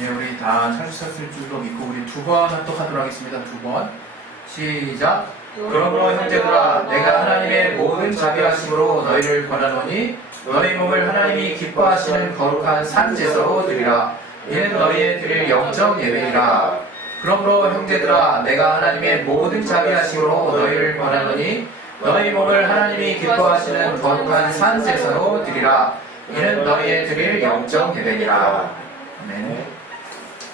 네, 우리 다 찾으셨을 줄로 믿고 우리 두 번 합독하도록 하겠습니다. 두 번. 시작. 그러므로 형제들아, 내가 하나님의 모든 자비하심으로 너희를 권하노니 너희 몸을 하나님이 기뻐하시는 거룩한 산 제사로 드리라. 이는 너희의 드릴 영적 예배이라. 그러므로 형제들아, 내가 하나님의 모든 자비하심으로 너희를 권하노니 너희 몸을 하나님이 기뻐하시는 거룩한 산 제사로 드리라. 이는 너희의 드릴 영적 예배니라. 아멘.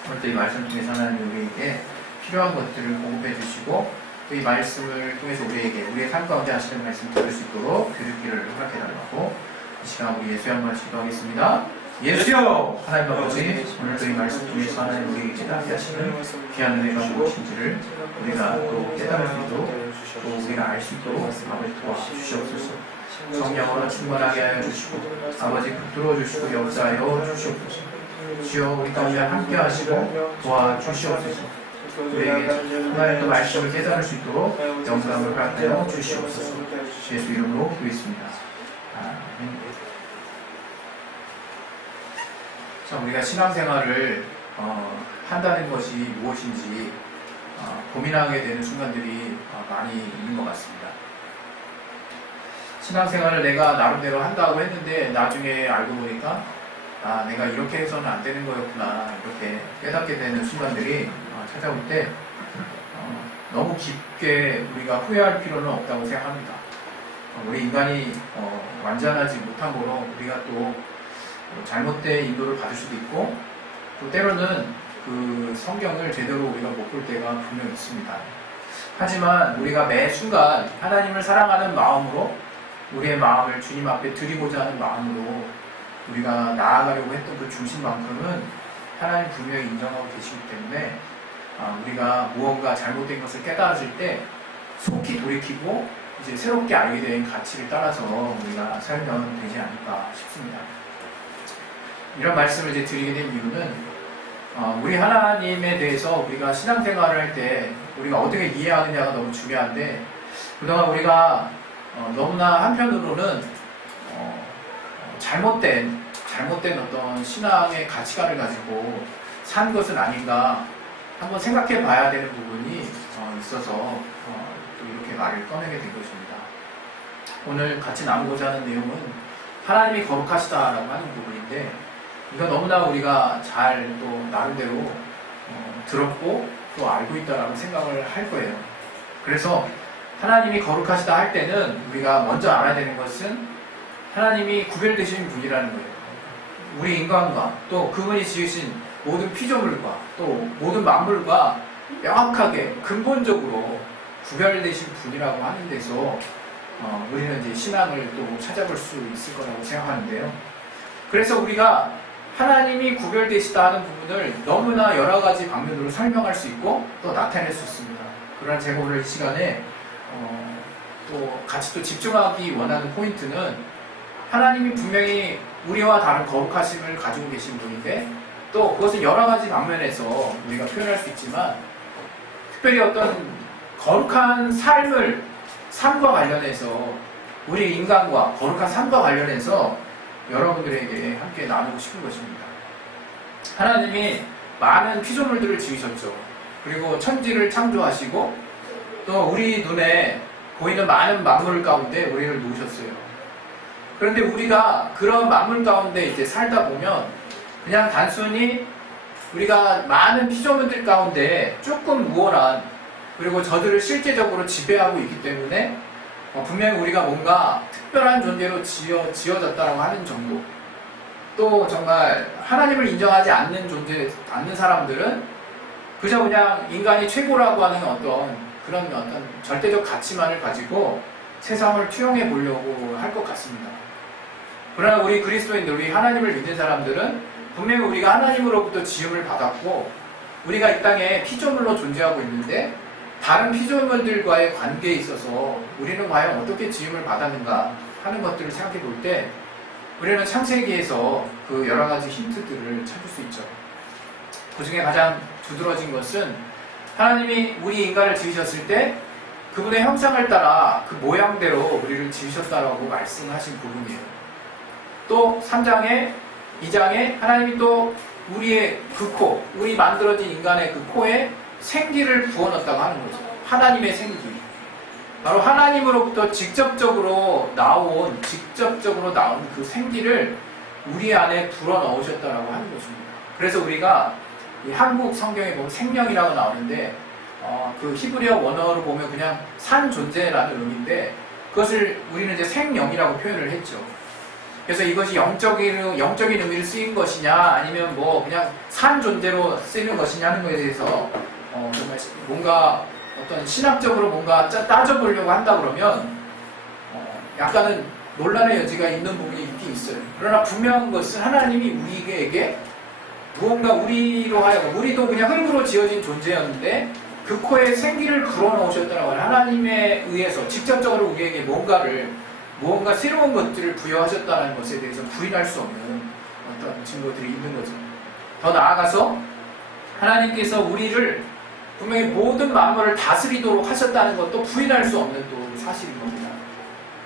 오늘 또 이 말씀 통해서 하나님 우리에게 필요한 것들을 공급해 주시고 또 이 말씀을 통해서 우리의 삶 가운데 하시는 말씀 들을 수 있도록 교육기를 허락해 달라고 이 시간 우리 예수의 한번 기도하겠습니다. 예수여! 하나님 아버지, 오늘 또 이 말씀 통해서 하나님 우리에게 깨닫게 하시는 귀한 은혜가 무엇인지를 우리가 또 깨달을 수 있도록 또 우리가 알 수 있도록 아버지 도와주시옵소서. 성령으로 충만하게 하여 주시고 아버지 붙들어 주시고 역사하여 주시옵소서. 주여 우리 가운데 함께 하시고 도와주시옵소서. 우리에게 정말 또 말씀을 깨달을 수 있도록 영광을 허락하여 주시옵소서. 예수 이름으로 기도했습니다. 아멘. 자, 우리가 신앙생활을 한다는 것이 무엇인지 고민하게 되는 순간들이 많이 있는 것 같습니다. 신앙생활을 내가 나름대로 한다고 했는데 나중에 알고 보니까 내가 이렇게 해서는 안 되는 거였구나 이렇게 깨닫게 되는 순간들이 찾아올 때 너무 깊게 우리가 후회할 필요는 없다고 생각합니다. 우리 인간이 완전하지 못한 거로 우리가 또 잘못된 인도를 받을 수도 있고 또 때로는 그 성경을 제대로 우리가 못 볼 때가 분명 있습니다. 하지만 우리가 매 순간 하나님을 사랑하는 마음으로 우리의 마음을 주님 앞에 드리고자 하는 마음으로 우리가 나아가려고 했던 그 중심만큼은 하나님 분명히 인정하고 계시기 때문에 우리가 무언가 잘못된 것을 깨달았을 때 속히 돌이키고 이제 새롭게 알게 된 가치를 따라서 우리가 살면 되지 않을까 싶습니다. 이런 말씀을 이제 드리게 된 이유는 우리 하나님에 대해서 우리가 신앙생활을 할 때 우리가 어떻게 이해하느냐가 너무 중요한데 그동안 우리가 너무나 한편으로는 잘못된 어떤 신앙의 가치관을 가지고 산 것은 아닌가 한번 생각해 봐야 되는 부분이 있어서 또 이렇게 말을 꺼내게 된 것입니다. 오늘 같이 나누고자 하는 내용은 하나님이 거룩하시다라고 하는 부분인데 이거 너무나 우리가 잘 또 나름대로 들었고 또 알고 있다라고 생각을 할 거예요. 그래서 하나님이 거룩하시다 할 때는 우리가 먼저 알아야 되는 것은 하나님이 구별되신 분이라는 거예요. 우리 인간과 또 그분이 지으신 모든 피조물과 또 모든 만물과 명확하게 근본적으로 구별되신 분이라고 하는 데서 우리는 이제 신앙을 또 찾아볼 수 있을 거라고 생각하는데요. 그래서 우리가 하나님이 구별되시다 하는 부분을 너무나 여러 가지 방면으로 설명할 수 있고 또 나타낼 수 있습니다. 그러나 제가 오늘 이 시간에 또 같이 또 집중하기 원하는 포인트는 하나님이 분명히 우리와 다른 거룩하심을 가지고 계신 분인데 또 그것은 여러 가지 방면에서 우리가 표현할 수 있지만 특별히 어떤 거룩한 삶과 관련해서 우리 인간과 거룩한 삶과 관련해서 여러분들에게 함께 나누고 싶은 것입니다. 하나님이 많은 피조물들을 지으셨죠. 그리고 천지를 창조하시고 또 우리 눈에 보이는 많은 만물 가운데 우리를 놓으셨어요. 그런데 우리가 그런 만물 가운데 이제 살다 보면 그냥 단순히 우리가 많은 피조물들 가운데 조금 우월한 그리고 저들을 실제적으로 지배하고 있기 때문에 분명히 우리가 뭔가 특별한 존재로 지어졌다고 하는 정도 또 정말 하나님을 인정하지 않는 사람들은 그저 그냥 인간이 최고라고 하는 그런 어떤 절대적 가치만을 가지고 세상을 투영해 보려고 할 것 같습니다. 그러나 우리 그리스도인들, 우리 하나님을 믿는 사람들은 분명히 우리가 하나님으로부터 지음을 받았고 우리가 이 땅에 피조물로 존재하고 있는데 다른 피조물들과의 관계에 있어서 우리는 과연 어떻게 지음을 받았는가 하는 것들을 생각해 볼 때 우리는 창세기에서 그 여러 가지 힌트들을 찾을 수 있죠. 그 중에 가장 두드러진 것은 하나님이 우리 인간을 지으셨을 때 그분의 형상을 따라 그 모양대로 우리를 지으셨다라고 말씀하신 부분이에요. 또 3장에 2장에 하나님이 또 우리의 그 코, 우리 만들어진 인간의 그 코에 생기를 부어넣었다고 하는 거죠. 하나님의 생기. 바로 하나님으로부터 직접적으로 나온 그 생기를 우리 안에 불어넣으셨다라고 하는 것입니다. 그래서 우리가 이 한국 성경에 보면 생명이라고 나오는데 그 히브리어 원어로 보면 그냥 산 존재라는 의미인데 그것을 우리는 이제 생명이라고 표현을 했죠. 그래서 이것이 영적인 의미를 쓰인 것이냐 아니면 뭐 그냥 산 존재로 쓰이는 것이냐 하는 것에 대해서 정말 뭔가 어떤 신학적으로 뭔가 따져보려고 한다 그러면 약간은 논란의 여지가 있는 부분이 있긴 있어요. 그러나 분명한 것은 하나님이 우리에게 무언가 우리로 하여금 우리도 그냥 흙으로 지어진 존재였는데 그 코에 생기를 불어넣으셨다는 걸 하나님에 의해서 직접적으로 우리에게 무언가 새로운 것들을 부여하셨다는 것에 대해서 부인할 수 없는 어떤 증거들이 있는 거죠. 더 나아가서 하나님께서 우리를 분명히 모든 만물을 다스리도록 하셨다는 것도 부인할 수 없는 또 사실인 겁니다.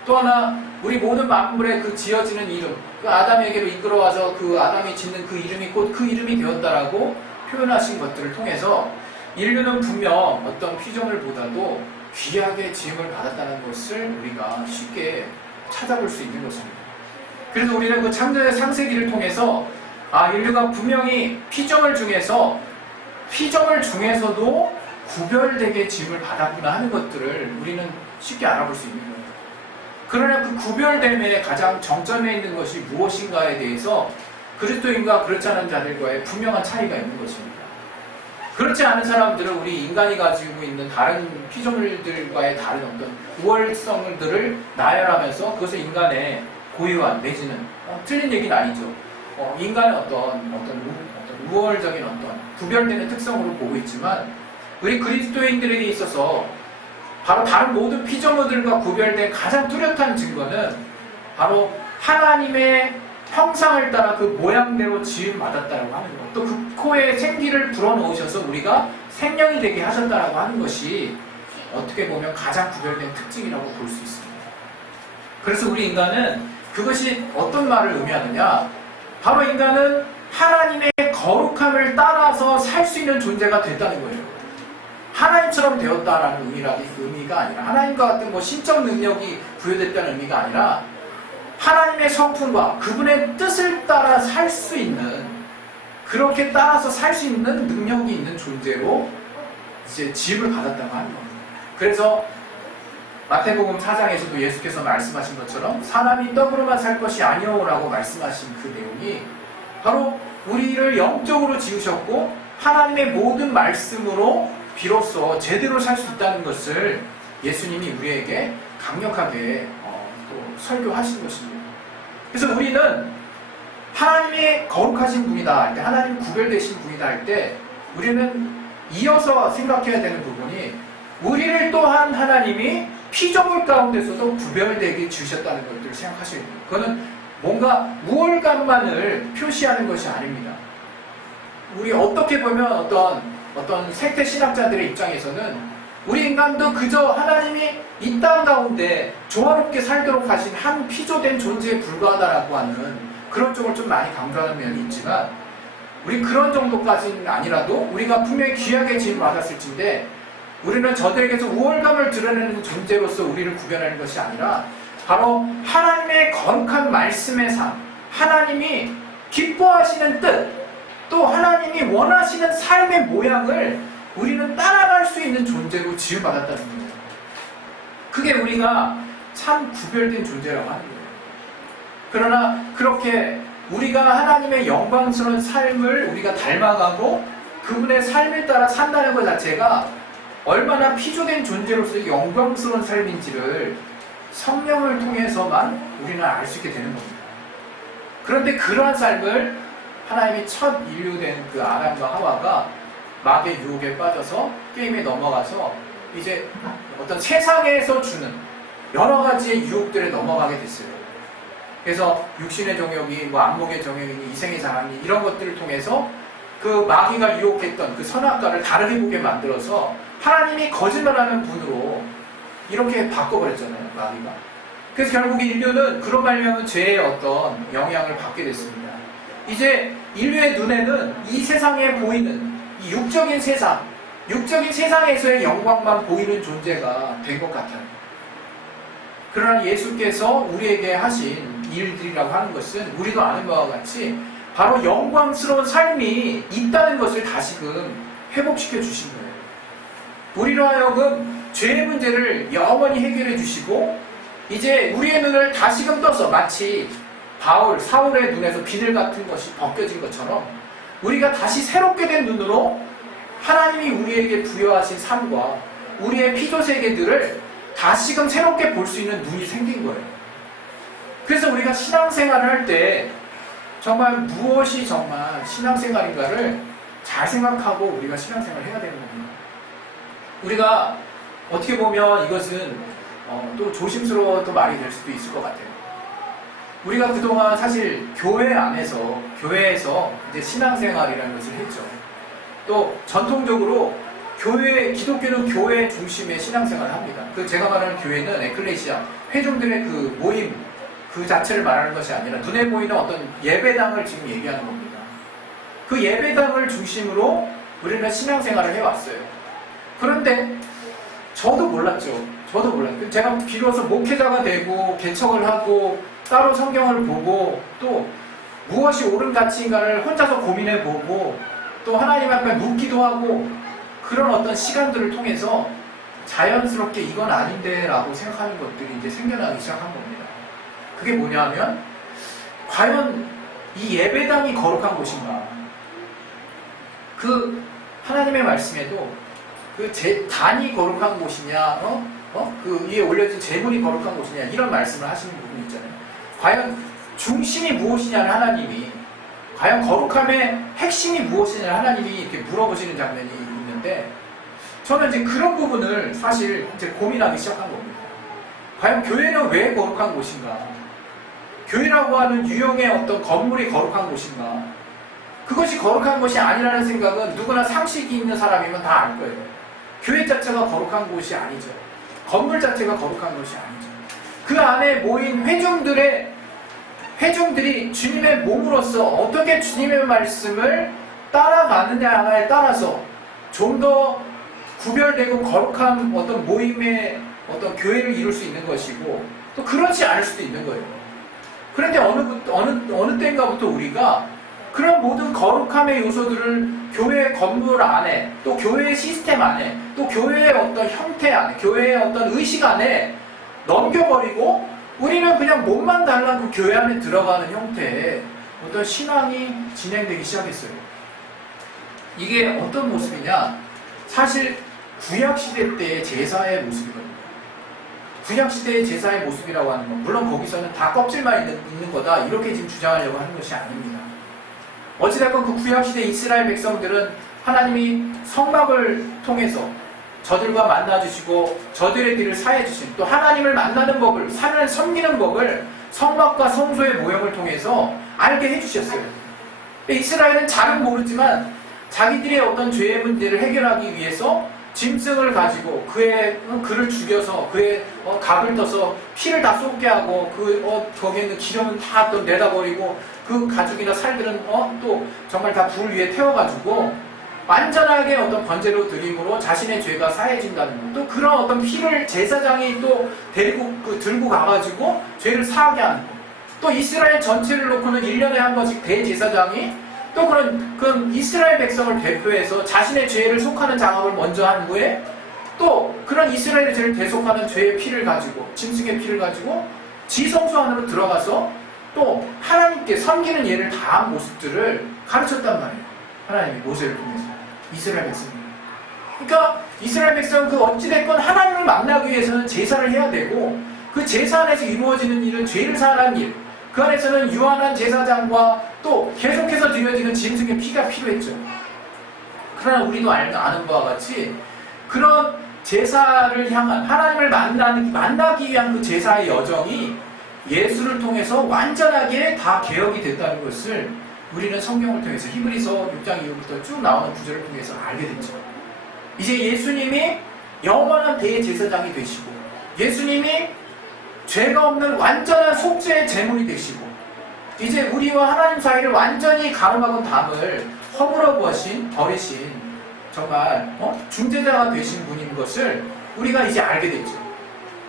또 하나 우리 모든 만물에 그 지어지는 이름, 그 아담에게로 이끌어와서 그 아담이 짓는 그 이름이 곧 그 이름이 되었다라고 표현하신 것들을 통해서 인류는 분명 어떤 피조물보다도 귀하게 지음을 받았다는 것을 우리가 쉽게 찾아볼 수 있는 것입니다. 그래서 우리는 그 창세기를 통해서 인류가 분명히 피조물 중에서도 구별되게 지음을 받았구나 하는 것들을 우리는 쉽게 알아볼 수 있는 거예요. 그러나 그 구별됨의 가장 정점에 있는 것이 무엇인가에 대해서 그리스도인과 그렇지 않은 자들과의 분명한 차이가 있는 것입니다. 그렇지 않은 사람들은 우리 인간이 가지고 있는 다른 피조물들과의 다른 어떤 우월성들을 나열하면서 그것을 인간의 고유한 내지는 틀린 얘기는 아니죠. 인간의 어떤 우월적인 어떤 구별되는 특성으로 보고 있지만 우리 그리스도인들에게 있어서 바로 다른 모든 피조물들과 구별된 가장 뚜렷한 증거는 바로 하나님의 형상을 따라 그 모양대로 지음받았다라고 하는 것, 또 그 코에 생기를 불어넣으셔서 우리가 생명이 되게 하셨다라고 하는 것이 어떻게 보면 가장 구별된 특징이라고 볼 수 있습니다. 그래서 우리 인간은 그것이 어떤 말을 의미하느냐, 바로 인간은 하나님의 거룩함을 따라서 살 수 있는 존재가 됐다는 거예요. 하나님처럼 되었다라는 의미가 아니라, 하나님과 같은 신적 능력이 부여됐다는 의미가 아니라 하나님의 성품과 그분의 뜻을 따라 살 수 있는, 그렇게 따라서 살 수 있는 능력이 있는 존재로 이제 지음을 받았다고 하는 겁니다. 그래서 마태복음 4장에서도 예수께서 말씀하신 것처럼 사람이 떡으로만 살 것이 아니오라고 말씀하신 그 내용이 바로 우리를 영적으로 지으셨고 하나님의 모든 말씀으로 비로소 제대로 살 수 있다는 것을 예수님이 우리에게 강력하게 또 설교하신 것입니다. 그래서 우리는 하나님이 거룩하신 분이다 할 때, 하나님 구별되신 분이다 할 때 우리는 이어서 생각해야 되는 부분이, 우리를 또한 하나님이 피조물 가운데서도 구별되게 주셨다는 것들을 생각하셔야 돼요. 그거는 뭔가 우월감만을 표시하는 것이 아닙니다. 우리 어떻게 보면 어떤 세태 신학자들의 입장에서는 우리 인간도 그저 하나님이 이 땅 가운데 조화롭게 살도록 하신 한 피조된 존재에 불과하다라고 하는 그런 쪽을 좀 많이 강조하는 면이 있지만, 우리 그런 정도까지는 아니라도 우리가 분명히 귀하게 지음을 받았을진데 우리는 저들에게서 우월감을 드러내는 존재로서 우리를 구별하는 것이 아니라 바로 하나님의 거룩한 말씀의 삶, 하나님이 기뻐하시는 뜻, 또 하나님이 원하시는 삶의 모양을 우리는 따라갈 수 있는 존재로 지음받았다는 거예요. 그게 우리가 참 구별된 존재라고 하는 거예요. 그러나 그렇게 우리가 하나님의 영광스러운 삶을 우리가 닮아가고 그분의 삶을 따라 산다는 것 자체가 얼마나 피조된 존재로서 영광스러운 삶인지를 성령을 통해서만 우리는 알 수 있게 되는 겁니다. 그런데 그러한 삶을 하나님의 첫 인류된 그 아담과 하와가 마귀의 유혹에 빠져서 게임에 넘어가서 이제 어떤 세상에서 주는 여러 가지의 유혹들에 넘어가게 됐어요. 그래서 육신의 정욕이, 안목의 정욕이니, 이생의 자랑이, 이런 것들을 통해서 그 마귀가 유혹했던 그 선악과를 다르게 보게 만들어서 하나님이 거짓말하는 분으로 이렇게 바꿔버렸잖아요, 마귀가. 그래서 결국 인류는 그런 말미암은 죄의 어떤 영향을 받게 됐습니다. 이제 인류의 눈에는 이 세상에 보이는 이 육적인 세상에서의 영광만 보이는 존재가 된 것 같아요. 그러나 예수께서 우리에게 하신 일들이라고 하는 것은 우리도 아는 바와 같이 바로 영광스러운 삶이 있다는 것을 다시금 회복시켜 주신 거예요. 우리로 하여금 죄의 문제를 영원히 해결해 주시고 이제 우리의 눈을 다시금 떠서 마치 사울의 눈에서 비늘 같은 것이 벗겨진 것처럼 우리가 다시 새롭게 된 눈으로 하나님이 우리에게 부여하신 삶과 우리의 피조세계들을 다시금 새롭게 볼 수 있는 눈이 생긴 거예요. 그래서 우리가 신앙생활을 할 때 정말 무엇이 정말 신앙생활인가를 잘 생각하고 우리가 신앙생활을 해야 되는 겁니다. 우리가 어떻게 보면 이것은 또 조심스러워도 말이 될 수도 있을 것 같아요. 우리가 그동안 사실 교회에서 이제 신앙생활이라는 것을 했죠. 또 전통적으로 기독교는 교회 중심의 신앙생활을 합니다. 제가 말하는 교회는 에클레시아, 회중들의 그 모임 그 자체를 말하는 것이 아니라 눈에 보이는 어떤 예배당을 지금 얘기하는 겁니다. 그 예배당을 중심으로 우리는 신앙생활을 해왔어요. 그런데 저도 몰랐죠. 제가 비로소 목회자가 되고 개척을 하고 따로 성경을 보고 또 무엇이 옳은 가치인가를 혼자서 고민해보고 또 하나님 앞에 묻기도 하고 그런 어떤 시간들을 통해서 자연스럽게 이건 아닌데 라고 생각하는 것들이 이제 생겨나기 시작한 겁니다. 그게 뭐냐면 과연 이 예배당이 거룩한 곳인가? 그 하나님의 말씀에도 그 단이 거룩한 곳이냐, 그 위에 올려진 제물이 거룩한 곳이냐 이런 말씀을 하시는 부분이 있잖아요. 과연 중심이 무엇이냐는 하나님이 과연 거룩함의 핵심이 무엇이냐 하나님이 이렇게 물어보시는 장면이 있는데 저는 이제 그런 부분을 사실 이제 고민하기 시작한 겁니다. 과연 교회는 왜 거룩한 곳인가? 교회라고 하는 유형의 어떤 건물이 거룩한 곳인가? 그것이 거룩한 것이 아니라는 생각은 누구나 상식이 있는 사람이면 다 알 거예요. 교회 자체가 거룩한 곳이 아니죠. 건물 자체가 거룩한 것이 아니죠. 그 안에 모인 회중들이 주님의 몸으로서 어떻게 주님의 말씀을 따라가느냐에 따라서 좀 더 구별되고 거룩한 어떤 모임의 어떤 교회를 이룰 수 있는 것이고 또 그렇지 않을 수도 있는 거예요. 그런데 어느 때인가부터 우리가 그런 모든 거룩함의 요소들을 교회 건물 안에 또 교회의 시스템 안에 또 교회의 어떤 형태 안에 교회의 어떤 의식 안에 넘겨버리고 우리는 그냥 몸만 달라고 교회 안에 들어가는 형태의 어떤 신앙이 진행되기 시작했어요. 이게 어떤 모습이냐? 사실 구약시대 때의 제사의 모습이거든요. 구약시대의 제사의 모습이라고 하는 건 물론 거기서는 다 껍질만 있는 거다 이렇게 지금 주장하려고 하는 것이 아닙니다. 어찌됐건 그 구약시대 이스라엘 백성들은 하나님이 성막을 통해서 저들과 만나주시고 저들의 길을 사해주신 또 하나님을 만나는 법을 하나님을 섬기는 법을 성막과 성소의 모형을 통해서 알게 해주셨어요. 이스라엘은 잘은 모르지만 자기들의 어떤 죄의 문제를 해결하기 위해서 짐승을 가지고 그를 죽여서 그의 각을 떠서 피를 다 쏟게 하고 거기에 있는 기름은 다 또 내다버리고 그 가죽이나 살들은 또 정말 다 불 위에 태워가지고 완전하게 어떤 번제로 드림으로 자신의 죄가 사해진다는 것. 또 그런 어떤 피를 제사장이 또 들고 가가지고 죄를 사하게 하는 것. 또 이스라엘 전체를 놓고는 1년에 한 번씩 대제사장이 또 그런 이스라엘 백성을 대표해서 자신의 죄를 속하는 작업을 먼저 한 후에 또 그런 이스라엘의 죄를 대속하는 죄의 피를 가지고 짐승의 피를 가지고 지성소 안으로 들어가서 또 하나님께 섬기는 예를 다한 모습들을 가르쳤단 말이에요. 하나님이 모세를 통해서 이스라엘 백성입니다. 그러니까 이스라엘 백성은 그 어찌됐건 하나님을 만나기 위해서는 제사를 해야 되고 그 제사 안에서 이루어지는 일은 죄를 사하는 일, 그 안에서는 유한한 제사장과 또 계속해서 드려지는 짐승의 피가 필요했죠. 그러나 우리도 아는 바와 같이 그런 제사를 향한 하나님을 만나기 위한 그 제사의 여정이 예수를 통해서 완전하게 다 개혁이 됐다는 것을 우리는 성경을 통해서 히브리서 6장 이후부터 쭉 나오는 구절을 통해서 알게 됐죠. 이제 예수님이 영원한 대제사장이 되시고 예수님이 죄가 없는 완전한 속죄의 제물이 되시고 이제 우리와 하나님 사이를 완전히 가로막은 담을 허물어 버리신 정말 중재자가 되신 분인 것을 우리가 이제 알게 됐죠.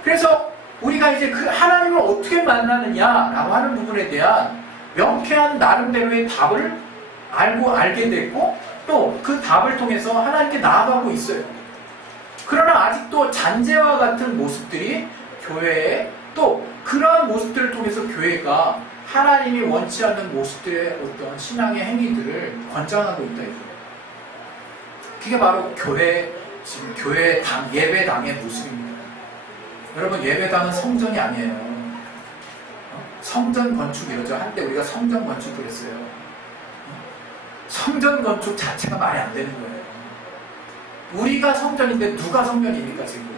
그래서 우리가 이제 그 하나님을 어떻게 만나느냐라고 하는 부분에 대한 명쾌한 나름대로의 답을 알게 됐고, 또 그 답을 통해서 하나님께 나아가고 있어요. 그러나 아직도 잔재와 같은 모습들이 교회에, 또 그러한 모습들을 통해서 교회가 하나님이 원치 않는 모습들의 어떤 신앙의 행위들을 권장하고 있다 이거예요. 그게 바로 지금 교회당, 예배당의 모습입니다. 여러분, 예배당은 성전이 아니에요. 성전 건축이죠. 한때 우리가 성전 건축 그랬어요. 성전 건축 자체가 말이 안 되는 거예요. 우리가 성전인데 누가 성전입니까 지금?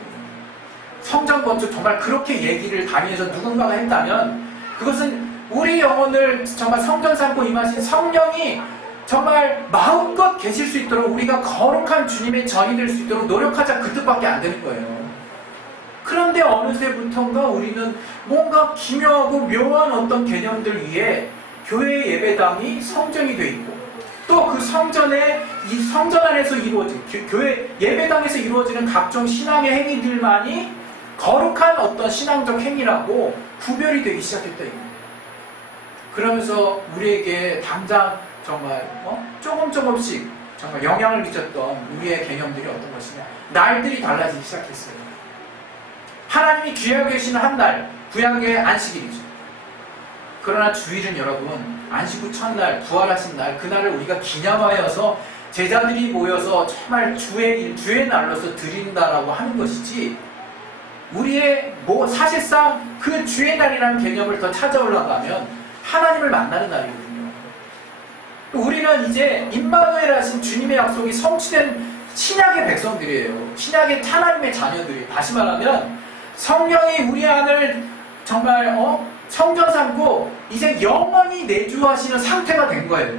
성전 건축 정말 그렇게 얘기를 다니면서 누군가가 했다면 그것은 우리 영혼을 정말 성전 삼고 임하신 성령이 정말 마음껏 계실 수 있도록 우리가 거룩한 주님의 전이 될 수 있도록 노력하자, 그 뜻밖에 안 되는 거예요. 그런데 어느새부턴가 우리는 뭔가 기묘하고 묘한 어떤 개념들 위에 교회 예배당이 성전이 돼 있고, 또 그 성전에, 이 성전 안에서 이루어진, 교회 예배당에서 이루어지는 각종 신앙의 행위들만이 거룩한 어떤 신앙적 행위라고 구별이 되기 시작했다 이거예요. 그러면서 우리에게 당장 정말 조금씩 정말 영향을 미쳤던 우리의 개념들이 어떤 것이냐, 날들이 달라지기 시작했어요. 하나님이 귀하게 계시는 한 날, 구약의 안식일이죠. 그러나 주일은 여러분, 안식 후 첫날, 부활하신 날, 그날을 우리가 기념하여서 제자들이 모여서 정말 주의 날로서 드린다라고 하는 것이지, 우리의 사실상 그 주의 날이라는 개념을 더 찾아 올라가면 하나님을 만나는 날이거든요. 우리는 이제 임마누엘 하신 주님의 약속이 성취된 신약의 백성들이에요. 신약의 하나님의 자녀들이. 다시 말하면 성령이 우리 안을 정말 성전 삼고 이제 영원히 내주하시는 상태가 된 거예요.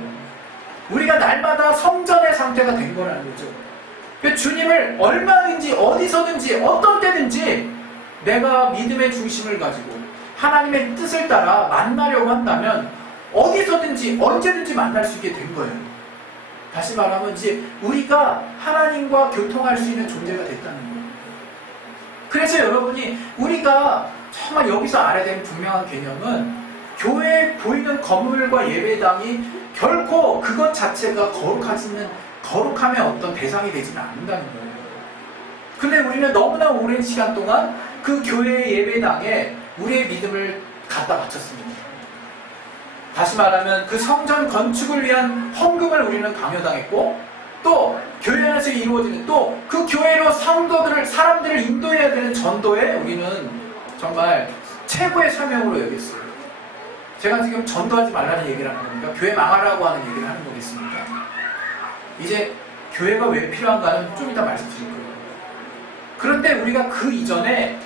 우리가 날마다 성전의 상태가 된 거라는 거죠. 주님을 얼마든지 어디서든지 어떤 때든지 내가 믿음의 중심을 가지고 하나님의 뜻을 따라 만나려고 한다면 어디서든지 언제든지 만날 수 있게 된 거예요. 다시 말하면 이제 우리가 하나님과 교통할 수 있는 존재가 됐다는 거예요. 그래서 여러분이 우리가 정말 여기서 알아야 되는 분명한 개념은, 교회에 보이는 건물과 예배당이 결코 그것 자체가 거룩함의 어떤 대상이 되지는 않는다는 거예요. 근데 우리는 너무나 오랜 시간 동안 그 교회의 예배당에 우리의 믿음을 갖다 바쳤습니다. 다시 말하면 그 성전 건축을 위한 헌금을 우리는 강요당했고, 또 교회 안에서 이루어지는, 또 그 교회로 사람들을 인도해야 되는 전도에 우리는 정말 최고의 사명으로 여겼어요. 제가 지금 전도하지 말라는 얘기를 하는 겁니까? 교회 망하라고 하는 얘기를 하는 거겠습니까? 이제 교회가 왜 필요한가는 좀 이따 말씀드릴 거예요. 그런데 우리가 그 이전에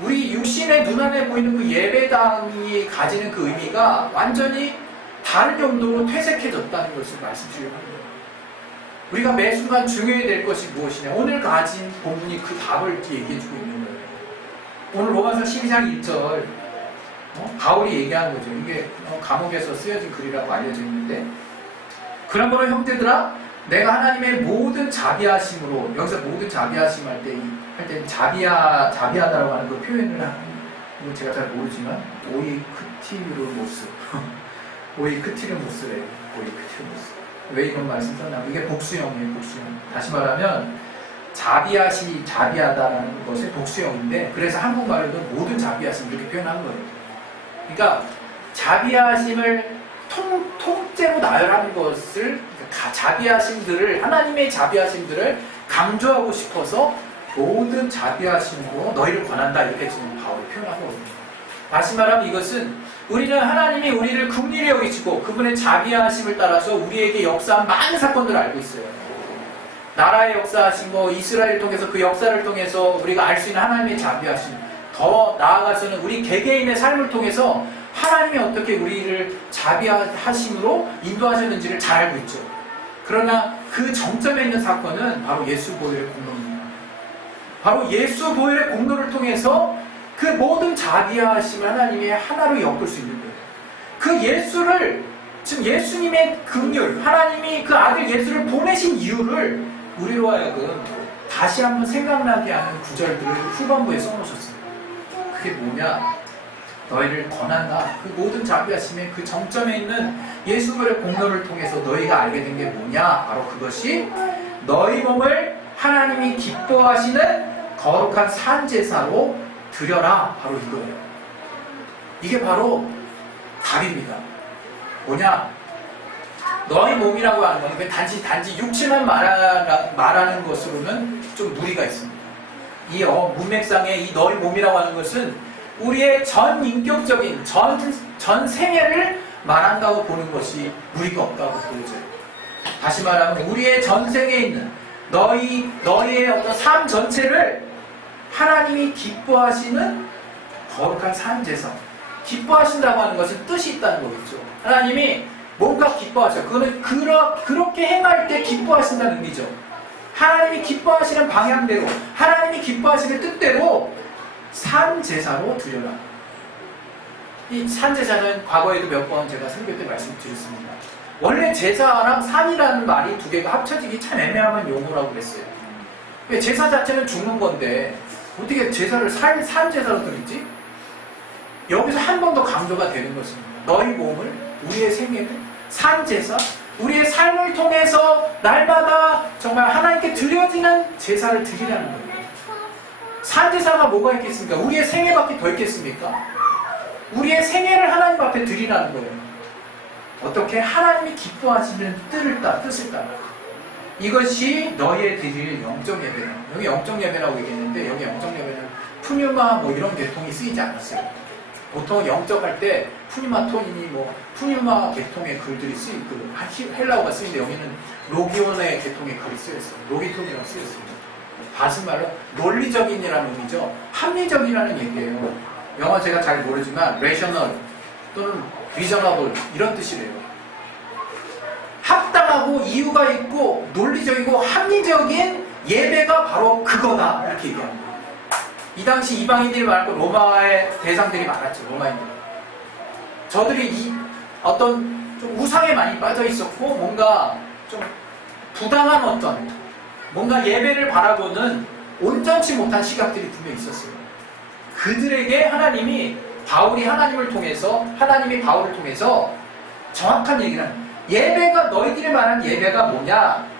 우리 육신의 눈안에 보이는 그 예배당이 가지는 그 의미가 완전히 다른 용도로 퇴색해졌다는 것을 말씀드리려고 합니다. 우리가 매 순간 중요해야 될 것이 무엇이냐, 오늘 가진 본문이 그 답을 얘기해주고 있는 거예요. 오늘 로마서 12장 1절 바울이 얘기하는 거죠. 이게 감옥에서 쓰여진 글이라고 알려져 있는데, 그러므로 형제들아, 내가 하나님의 모든 자비하심으로, 여기서 모든 자비하심 할 때 자비하다라고 하는 그 표현을 하는, 이거 제가 잘 모르지만 오이크티르모스 오이크티르모스래요. 오이크티르모스. 왜 이런 말씀 썼나? 이게 복수형이에요. 복수형. 다시 말하면 자비하다라는 것의 복수형인데, 그래서 한국말로도 모든 자비하심 이렇게 표현하는 거예요. 그러니까 자비하심을 통째로 나열하는 것을, 자비하심들을, 하나님의 자비하심들을 강조하고 싶어서 모든 자비하심으로 너희를 권한다, 이렇게 지금 바울이 표현하거든요. 다시 말하면 이것은 우리는 하나님이 우리를 긍휼히 여기시고 그분의 자비하심을 따라서 우리에게 역사한 많은 사건들을 알고 있어요. 나라의 역사하신 거, 이스라엘을 통해서 그 역사를 통해서 우리가 알 수 있는 하나님의 자비하심, 더 나아가서는 우리 개개인의 삶을 통해서 하나님이 어떻게 우리를 자비하심으로 인도하셨는지를 잘 알고 있죠. 그러나 그 정점에 있는 사건은 바로 예수 보혈의 공로입니다. 바로 예수 보혈의 공로를 통해서 그 모든 자비하심을 하나님이 하나로 엮을 수 있는 거예요. 그 예수를, 지금 예수님의 긍휼, 하나님이 그 아들 예수를 보내신 이유를 우리로 하여금 다시 한번 생각나게 하는 구절들을 후반부에 써놓으셨어요. 그게 뭐냐? 너희를 권한다. 그 모든 자비하심의 그 정점에 있는 예수의 공로를 통해서 너희가 알게 된 게 뭐냐? 바로 그것이 너희 몸을 하나님이 기뻐하시는 거룩한 산제사로 드려라. 바로 이거예요. 이게 바로 답입니다. 뭐냐? 너희 몸이라고 하는 건 단지 육체만 말하는 것으로는 좀 무리가 있습니다. 이 문맥상에 이 너희 몸이라고 하는 것은 우리의 전 인격적인 전 생애를 말한다고 보는 것이 무리가 없다고 보여져요. 다시 말하면 우리의 전생에 있는 너희의 어떤 삶 전체를 하나님이 기뻐하시는 거룩한 산제사. 기뻐하신다고 하는 것은 뜻이 있다는 거겠죠. 하나님이 뭔가 기뻐하셔. 그거는 그렇게 행할 때 기뻐하신다는 의미죠. 하나님이 기뻐하시는 방향대로, 하나님이 기뻐하시는 뜻대로 산제사로 드려라. 이 산제사는 과거에도 몇 번 제가 설교 때 말씀드렸습니다. 원래 제사랑 산이라는 말이 두 개가 합쳐지기 참 애매한 용어라고 그랬어요. 제사 자체는 죽는 건데 어떻게 제사를 산제사로 드리지? 여기서 한 번 더 강조가 되는 것입니다. 너희 몸을, 우리의 생애를 산제사, 우리의 삶을 통해서 날마다 정말 하나님께 드려지는 제사를 드리라는 거예요. 산제사가 뭐가 있겠습니까? 우리의 생애밖에 더 있겠습니까? 우리의 생애를 하나님 앞에 드리라는 거예요. 어떻게? 하나님이 기뻐하시는 뜻을 따라. 이것이 너희의 드릴 영적 예배다. 여기 영적 예배라고 얘기했는데 여기 영적 예배는 푸뉴마 뭐 이런 계통이 쓰이지 않았어요. 보통 영적 할 때 푸뉴마톤이니 뭐 푸뉴마 계통의 글들이 헬라어가 쓰이는데 여기는 로기온의 계통의 글이 쓰였어요. 로기톤이라고 쓰였습니다. 다시 말로 논리적인이라는 의미죠. 합리적이라는 얘기예요. 영어 제가 잘 모르지만 rational 또는 reasonable 이런 뜻이래요. 합당하고 이유가 있고 논리적이고 합리적인 예배가 바로 그거다 이렇게 얘기합니다. 이 당시 이방인들이 많고 로마의 대상들이 많았죠. 로마인들. 저들이 이 어떤 좀 우상에 많이 빠져 있었고 뭔가 좀 부당한 어떤 뭔가 예배를 바라보는 온전치 못한 시각들이 분명히 있었어요. 그들에게 하나님이 하나님이 바울을 통해서 정확한 얘기를 합니다. 예배가 너희들이 말하는 예배가 뭐냐?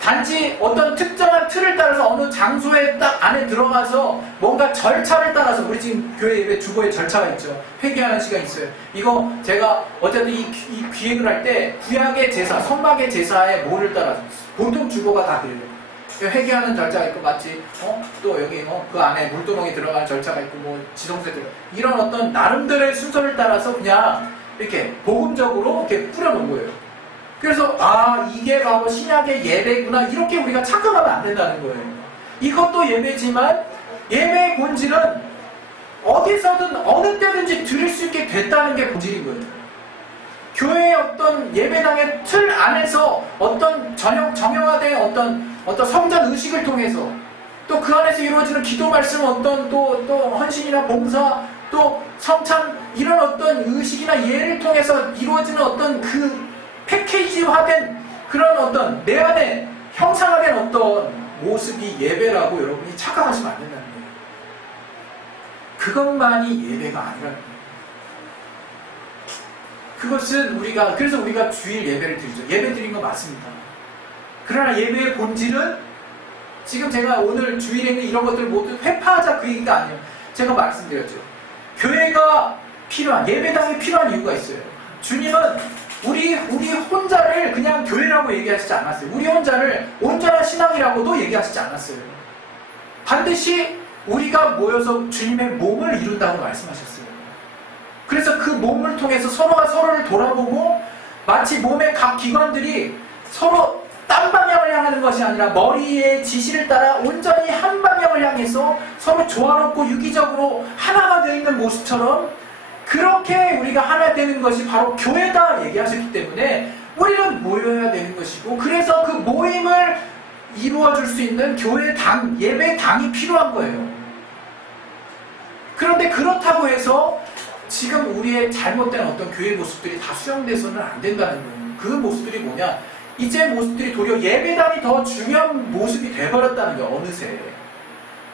단지 어떤 특정한 틀을 따라서 어느 장소에 딱 안에 들어가서 뭔가 절차를 따라서 우리 지금 교회 예배 주보에 절차가 있죠. 회개하는 시간이 있어요. 이거 제가 어쨌든 이 기획을 할 때 구약의 제사, 성막의 제사의 뭐를 따라서 보통 주보가 다 그래요. 회개하는 절차가 있고 마치 또 여기 그 안에 물두멍이 들어가는 절차가 있고 뭐 지성소에 들어 이런 어떤 나름대로의 순서를 따라서 그냥 이렇게 복음적으로 이렇게 뿌려놓은 거예요. 그래서 이게 바로 신약의 예배구나 이렇게 우리가 착각하면 안 된다는 거예요. 이것도 예배지만 예배의 본질은 어디서든 어느 때든지 드릴 수 있게 됐다는 게 본질인 거예요. 교회의 어떤 예배당의 틀 안에서 어떤 정형화된 어떤 성전 의식을 통해서 또 그 안에서 이루어지는 기도 말씀 어떤 또 헌신이나 봉사 또 성찬 이런 어떤 의식이나 예를 통해서 이루어지는 어떤 그 패키지화된 그런 어떤 내 안에 형상화된 어떤 모습이 예배라고 여러분이 착각하시면 안 된다는 거예요. 그것만이 예배가 아니라는 거예요. 그것은 그래서 우리가 주일 예배를 드리죠. 예배 드린 거 맞습니다. 그러나 예배의 본질은 지금 제가 오늘 주일에는 이런 것들을 모두 회파하자 그 얘기가 아니에요. 제가 말씀드렸죠. 교회가 필요한, 예배당이 필요한 이유가 있어요. 주님은 우리 혼자를 그냥 교회라고 얘기하시지 않았어요. 우리 혼자를 온전한 신앙이라고도 얘기하시지 않았어요. 반드시 우리가 모여서 주님의 몸을 이룬다고 말씀하셨어요. 그래서 그 몸을 통해서 서로가 서로를 돌아보고 마치 몸의 각 기관들이 서로 딴 방향을 향하는 것이 아니라 머리의 지시를 따라 온전히 한 방향을 향해서 서로 조화롭고 유기적으로 하나가 되어 있는 모습처럼 그렇게 우리가 하나 되는 것이 바로 교회다 얘기하셨기 때문에 우리는 모여야 되는 것이고 그래서 그 모임을 이루어줄 수 있는 교회당, 예배당이 필요한 거예요. 그런데 그렇다고 해서 지금 우리의 잘못된 어떤 교회 모습들이 다 수용돼서는 안 된다는 거예요. 그 모습들이 뭐냐? 이제 모습들이 도리어 예배당이 더 중요한 모습이 돼버렸다는 거예요. 어느새.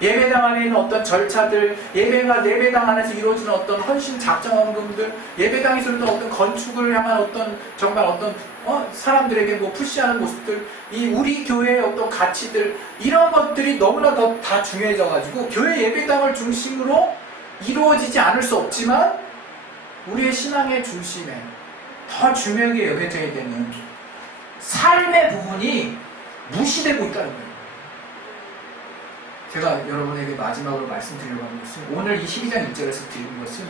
예배당 안에 있는 어떤 절차들, 예배당 안에서 이루어지는 어떤 헌신 작정 헌금들, 예배당에서 있는 어떤 건축을 향한 어떤 정말 어떤 사람들에게 뭐 푸시하는 모습들, 이 우리 교회의 어떤 가치들, 이런 것들이 너무나 더 다 중요해져가지고 교회 예배당을 중심으로 이루어지지 않을 수 없지만 우리의 신앙의 중심에 더 중요하게 여겨져야 되는 삶의 부분이 무시되고 있다는 거예요. 제가 여러분에게 마지막으로 말씀드리려고 하는 것은 오늘 이 12장 1절에서 드리는 것은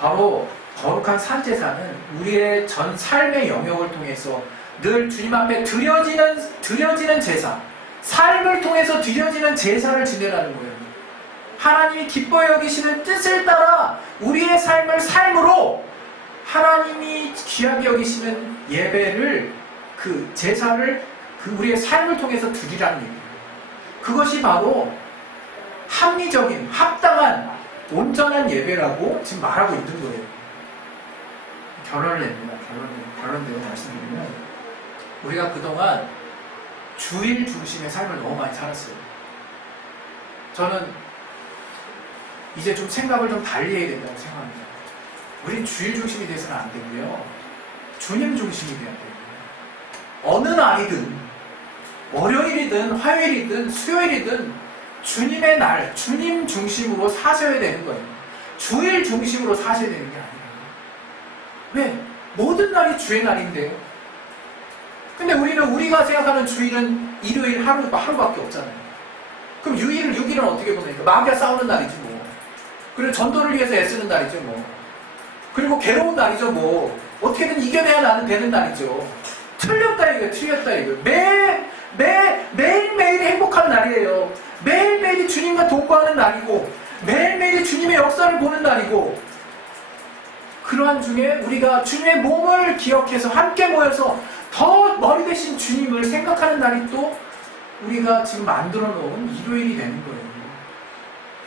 바로 거룩한 산제사는 우리의 전 삶의 영역을 통해서 늘 주님 앞에 드려지는 제사, 삶을 통해서 드려지는 제사를 지내라는 거예요. 하나님이 기뻐 여기시는 뜻을 따라 우리의 삶으로 하나님이 귀하게 여기시는 예배를, 그 제사를 우리의 삶을 통해서 드리라는 얘기예요. 그것이 바로 합리적인, 합당한, 온전한 예배라고 지금 말하고 있는 거예요. 결론을 냅니다. 결론대로 말씀드리면 우리가 그동안 주일 중심의 삶을 너무 많이 살았어요. 저는 이제 좀 생각을 좀 달리 해야 된다고 생각합니다. 우린 주일 중심이 돼서는 안 되고요. 주님 중심이 돼야 돼요. 어느 날이든 월요일이든 화요일이든 수요일이든 주님의 날, 주님 중심으로 사셔야 되는 거예요. 주일 중심으로 사셔야 되는 게 아니에요. 왜? 모든 날이 주의 날인데요. 근데 우리가 생각하는 주일은 일요일 하루밖에 없잖아요. 그럼 6일은 어떻게 보니까 마귀와 싸우는 날이지 뭐. 그리고 전도를 위해서 애쓰는 날이죠 뭐. 그리고 괴로운 날이죠 뭐. 어떻게든 이겨내야 되는 날이죠. 틀렸다 이거예요. 매일매일이 행복한 날이에요. 매일매일이 주님과 동거하는 날이고, 매일매일이 주님의 역사를 보는 날이고, 그러한 중에 우리가 주님의 몸을 기억해서 함께 모여서 더 머리 대신 주님을 생각하는 날이 또 우리가 지금 만들어 놓은 일요일이 되는 거예요.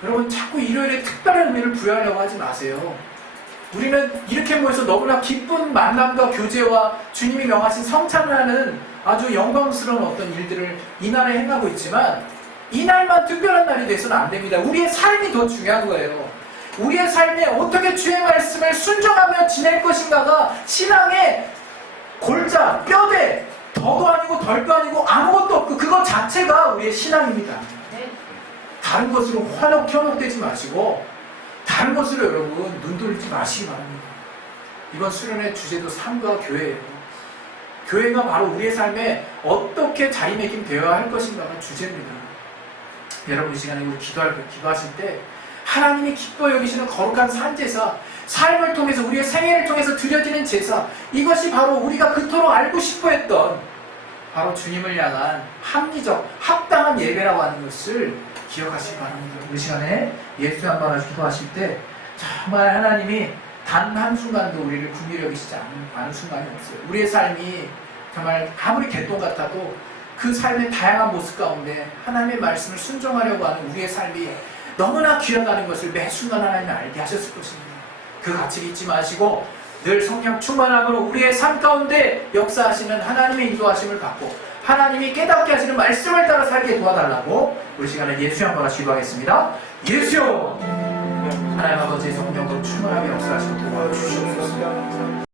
여러분, 자꾸 일요일에 특별한 의미를 부여하려고 하지 마세요. 우리는 이렇게 모여서 너무나 기쁜 만남과 교제와 주님이 명하신 성찬을 하는 아주 영광스러운 어떤 일들을 이날에 행하고 있지만, 이날만 특별한 날이 돼서는 안 됩니다. 우리의 삶이 더 중요한 거예요. 우리의 삶에 어떻게 주의 말씀을 순종하며 지낼 것인가가 신앙의 골자, 뼈대, 더도 아니고 덜도 아니고 아무것도 없고 그것 자체가 우리의 신앙입니다. 다른 것으로 현혹되지 마시고 다른 것으로 여러분 눈 돌리지 마시기 바랍니다. 이번 수련의 주제도 삶과 교회예요. 교회가 바로 우리의 삶에 어떻게 자리매김되어야 할 것인가가 주제입니다. 여러분 이 시간에 우리 기도하실 때 하나님이 기뻐 여기시는 거룩한 산제사, 삶을 통해서 우리의 생애를 통해서 드려지는 제사, 이것이 바로 우리가 그토록 알고 싶어 했던 바로 주님을 향한 합리적, 합당한 예배라고 하는 것을 기억하시기 바랍니다. 우리 시간에 예수 한번 하시고 기도하실 때 정말 하나님이 단 한순간도 우리를 긍휼히 여기시지 않은 순간이 없어요. 우리의 삶이 정말 아무리 개똥 같아도 그 삶의 다양한 모습 가운데 하나님의 말씀을 순종하려고 하는 우리의 삶이 너무나 귀하다는 것을 매 순간 하나님이 알게 하셨을 것입니다. 그 가치를 잊지 마시고 늘 성령 충만함으로 우리의 삶 가운데 역사하시는 하나님의 인도하심을 받고 하나님이 깨닫게 하시는 말씀을 따라 살게 도와달라고 우리 시간에 예수 한번 기도하겠습니다. 예수여, 하나님 아버지의 성령으로 충만하게 역사하시고 도와주시옵소서.